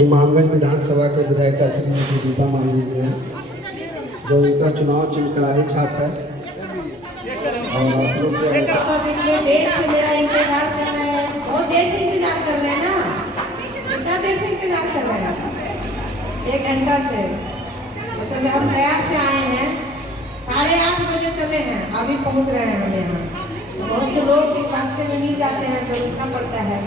इमामगंज विधानसभा के विधायिका श्रीमती दीपा मांझी जी हैं, जो इनका चुनाव चिन्ह कड़ाही छाप है और आप लोग से देर से मेरा इंतजार कर रहे हैं। वो देर से इंतजार कर रहे हैं ना, कितना देर से इंतजार कर रहे हैं? 1 घंटा से। जैसे हम गया से आए हैं, 8:30 बजे चले हैं, अभी पहुंच रहे हैं हम यहाँ। बहुत से लोग रास्ते में मिल जाते हैं तो रुकना पड़ता है।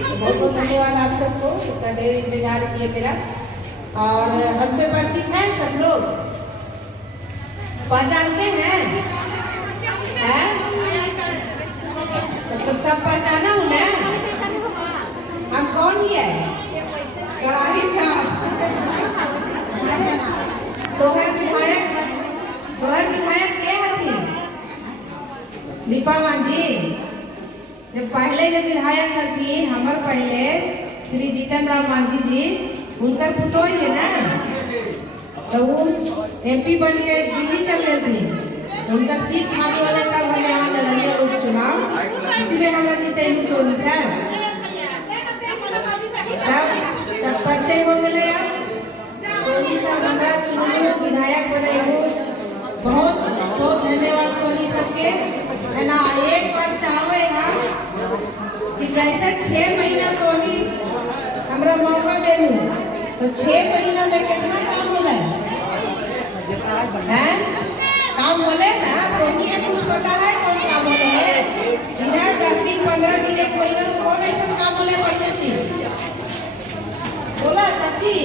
बहुत बहुत धन्यवाद आप सबको, इतना देर इंतजार किए मेरा। और हमसे परिचित है सब लोग, पहचानते हैं? तो सब पहचाना हूँ ना, हम कौन ही है? कड़ाही छाप तोहर विधायक के हथी दीपा मांझी। जब पहले जब विधायक हथी हमर पहले श्री जीतन राम मांझी जी, उनकर पुतोही है ना, तो वो MP बन के दिल्ली चल गए थे। उनकर सीट खाली वाले तब हम यहाँ लड़े उपचुनाव, इसलिए हमारा जीतेलू तो सब परिचय हो गए। टोनी सब हमारा चुनलू विधायक बने, बहुत बहुत धन्यवाद टोनी सबके, है ना। एक बार चाहे कि जैसे 6 महीना टोनी हमरा मौका देलू, तो 6 महीना में कितना काम होगा है? काम बोले ना, टोनी कुछ पता है कौन काम बोले? 10 दिन 15 दिन 1 महीना में कौन ऐसा काम बोले? बढ़िया चीज बोला चाची,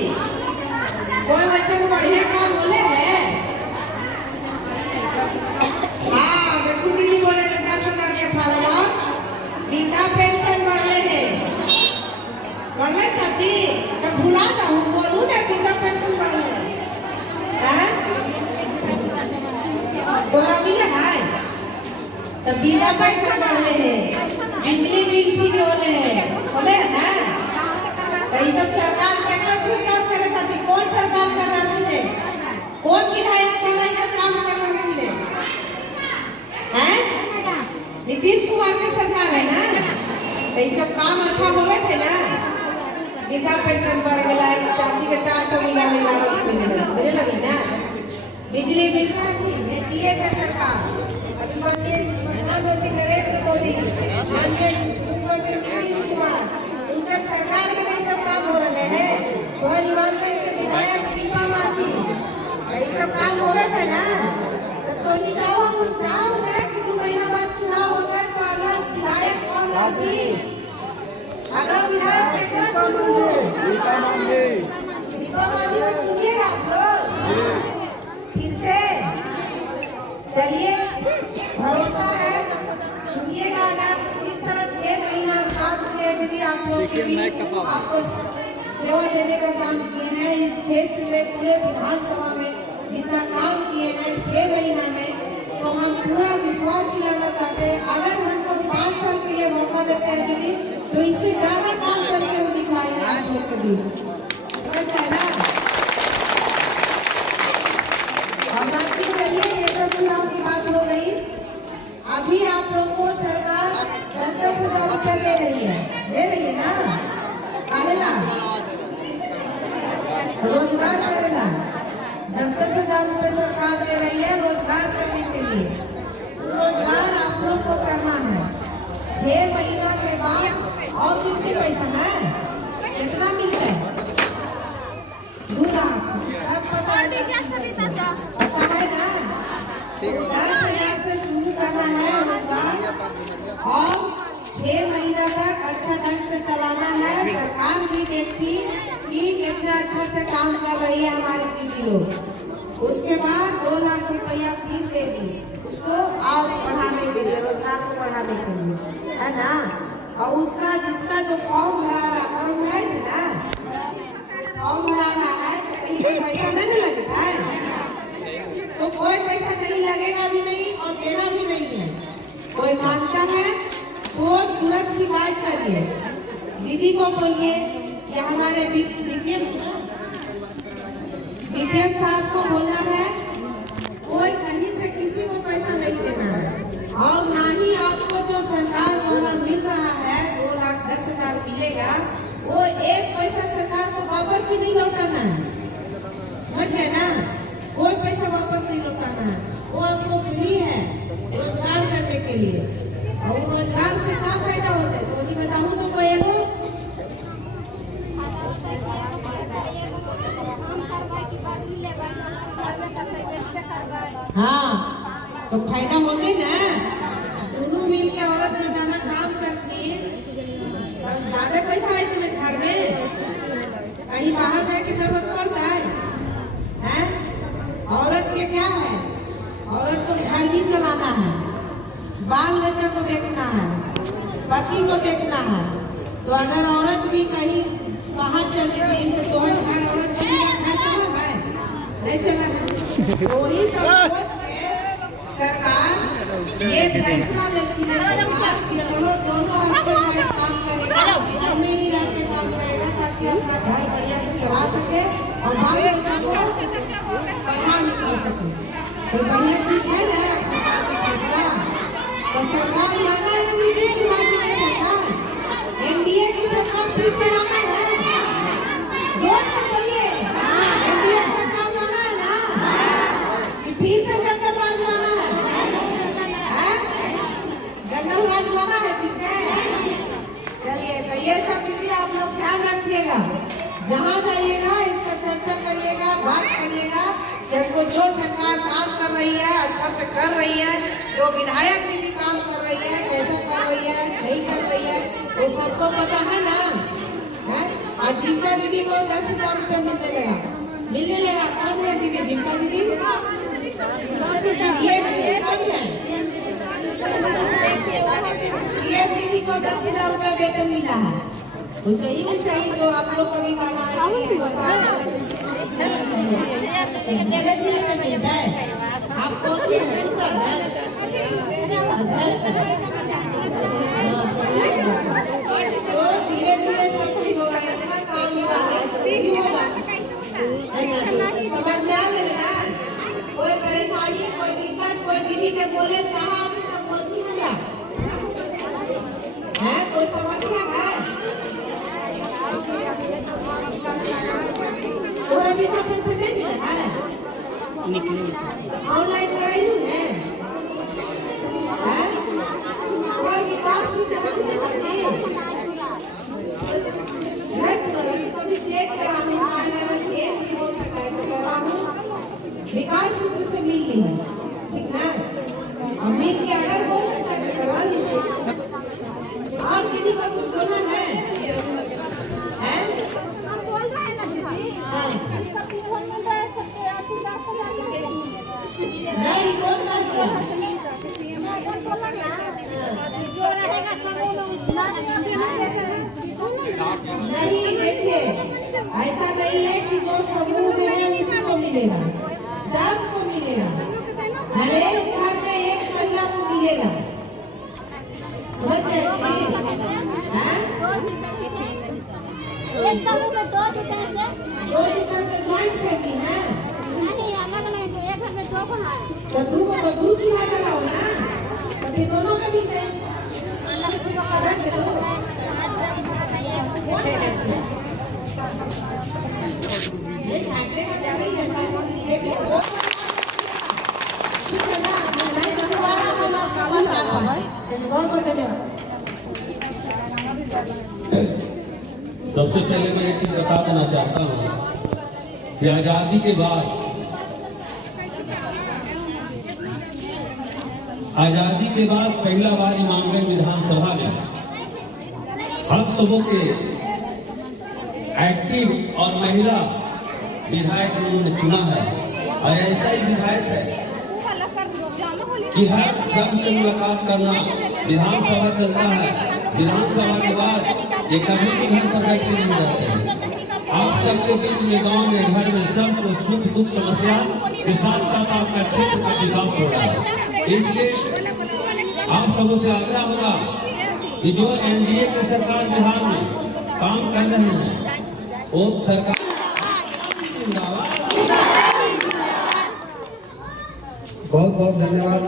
कोई वैसे बढ़िया काम बोले है? हाँ देखो दीदी बोले 10,000 के फरवा वृद्धा पेंशन बढ़ले है, बढ़ले चाची तो भुला जाऊँ, बोलू ना वृद्धा पेंशन बढ़ले है, तोरा मिला है तो वृद्धा पेंशन बढ़ले है, बिजली बिल भी बोले है, बोले है। तो ये सब सरकार करे खातिर कौन सरकार कर रही है? कौन विधायक कर रही है काम कर रही है? नीतीश कुमार की सरकार है ना, तो ये सब काम अच्छा होवे थे ना। वृद्धा पेंशन बढ़ गया, चाची के 400 मिला, 1100 मिला, मुझे लगी ना। बिजली बिल एनडीए का सरकार, अभी प्रधानमंत्री नरेंद्र मोदी, माननीय मुख्यमंत्री नीतीश कुमार, उनका सरकार में नहीं सब काम हो रहे हैं। वह इमामगंज के विधायक दीपा मांझी, ये सब काम हो रहे थे ना। तो चाहो ना कि 2 महीना बाद चुनाव होता है, तो अगला विधायक कौन होगी? अगला विधायक कितना कौन होगी? दीपा मांझी को चुनिएगा आप लोग फिर से। चलिए, भरोसा है, चुनिएगा। अगर इस तरह 6 महीना बाद में यदि आप लोग आपको सेवा देने का काम किए हैं, इस क्षेत्र में पूरे विधानसभा में जितना काम किए हैं 6 महीना में, तो हम पूरा विश्वास दिलाना चाहते हैं। अगर हमको 5 साल के लिए मौका देते हैं दीदी, तो इससे ज्यादा काम करके वो दिखाएंगे आप लोग के बीच, समझ गए ना। और बाकी चलिए, ये सब चुनाव की बात हो गई। अभी आप लोग को सरकार 10,000 रुपया दे रही है ना, काहेला रोजगार करेला 10,000 रुपये सरकार दे रही है रोजगार करने के लिए। रोजगार आप लोग को करना है। 6 महीना के बाद और कितने पैसा ना, कितना मिलता है? 2 लाख, सब पता है ना। 10,000 से शुरू करना है रोजगार, और 6 महीना तक अच्छा ढंग से चलाना है। सरकार भी देखती कि कितना अच्छा से काम कर रही है हमारी दीदी लोग, उसके बाद 2 लाख रुपया फिर दे दी उसको और बढ़ाने के लिए, रोजगार को बढ़ाने के लिए, है ना। और उसका जिसका जो फॉर्म भरा रहा, फॉर्म भरा है ना, फॉर्म भराना है तो कहीं कोई पैसा नहीं लगेगा है, तो कोई पैसा नहीं लगेगा भी नहीं और देना भी नहीं है। कोई मांगता है तो तुरंत शिकायत करिए, दीदी को बोलिए कि हमारे बीपीएम साहब को बोलना है, कोई कहीं से किसी को पैसा नहीं देना है। और ना ही आपको जो सरकार द्वारा मिल रहा है 2,10,000 मिलेगा, वो एक पैसा सरकार को वापस भी नहीं लौटाना है, समझ गए ना। कोई पैसा वापस नहीं लौटाना है, वो आपको फ्री है रोजगार करने के लिए। और रोजगार से क्या फायदा होता है तो नहीं बताऊँ तो कोई एगो हाँ तो फायदा होते ना, दोनों मिल के औरत मर्दाना काम करती है, तब ज्यादा पैसा है तुम्हें घर में, कहीं बाहर जाए की जरूरत पड़ता है? औरत के क्या है, औरत को घर ही चलाना है, बाल बच्चा को देखना है, पति को देखना है। तो अगर औरत भी कहीं बाहर चली गई तो तोहर घर औरत के बिना घर चला है, नहीं चला है। वही सब सोच के सरकार ये फैसला लेती है सरकार कि चलो दोनों हस्बैंड वाइफ काम करेगा, घर में ही रह के काम करेगा ताकि अपना घर बढ़िया से चला सके और बाल बच्चा को पढ़ा निकल सके। तो बढ़िया चीज है ना सरकार का फैसला। तो सरकार लाना है ना नीतीश कुमार जी की सरकार, एनडीए की सरकार फिर से लाना है, जोर से बोलिए एनडीए सरकार लाना है ना, कि फिर से जंगल राज लाना है, जंगल राज लाना है फिर से। चलिए तो ये सब दीदी आप लोग ध्यान रखिएगा, जहाँ जाइएगा इसका चर्चा करिएगा, बात करिएगा कि हमको जो सरकार काम कर रही है अच्छा से कर रही है, जो विधायक दीदी काम कर रही है कैसे कर रही है नहीं कर रही है वो सबको पता है ना, है। और जीविका दीदी को 10,000 रुपये मिलने लगा। कौन है दीदी जीविका दीदी? सीएम दीदी कौन है? सीएम दीदी को 10,000 रुपये वेतन मिला है। उसे ही जो आप लोग कभी करना है मिलता है आपको तो धीरे धीरे सब चीज होगा, इतना काम हुआ है तो होगा, समझ में आ गया ना। कोई परेशानी कोई दिक्कत कोई दीदी के बोले कहा बोलती है, कोई समस्या है और अभी तो फिर से नहीं मिला है, ऑनलाइन कराई है, और विकास भी नहीं कभी चेक कराऊँ, अगर चेक भी हो सका है तो कराऊँ, विकास मित्र से मिल ली है, ठीक ना। और मिल के अगर हो सकता है तो करवा लीजिए। और किसी का कुछ बोलना है? नहीं कौन नहीं, देखिए ऐसा नहीं है कि जो समूह में है उसको मिलेगा, सबको मिलेगा, हर एक घर में एक महिला को मिलेगा, समझ गए? दो दुकान के ज्वाइंट फैमिली है तो दू चूल्हा जलाओ ना, तो फिर दोनों का मिलते हैं। ये छाटे का ज्यादा ही है, ठीक है ना। दोबारा हम आपका बस आता है, बहुत बहुत धन्यवाद। सबसे पहले मैं एक चीज बता देना चाहता हूँ कि आजादी के बाद पहला बार इमामगंज विधानसभा में हम सबों के एक्टिव और महिला विधायक लोगों ने चुना है। और ऐसा ही विधायक है कि हर सब से मुलाकात करना। विधानसभा चलता है, विधानसभा के बाद ये कभी भी घर पर बैठे नहीं रहते हैं। आप सबके बीच में, गांव में, घर में सबको सुख दुख समस्या के साथ साथ आपका क्षेत्र का विकास हो रहा है। इसलिए आप सबों से आग्रह होगा कि जो एनडीए की सरकार बिहार में काम कर रहे हैं वो सरकार बहुत बहुत धन्यवाद।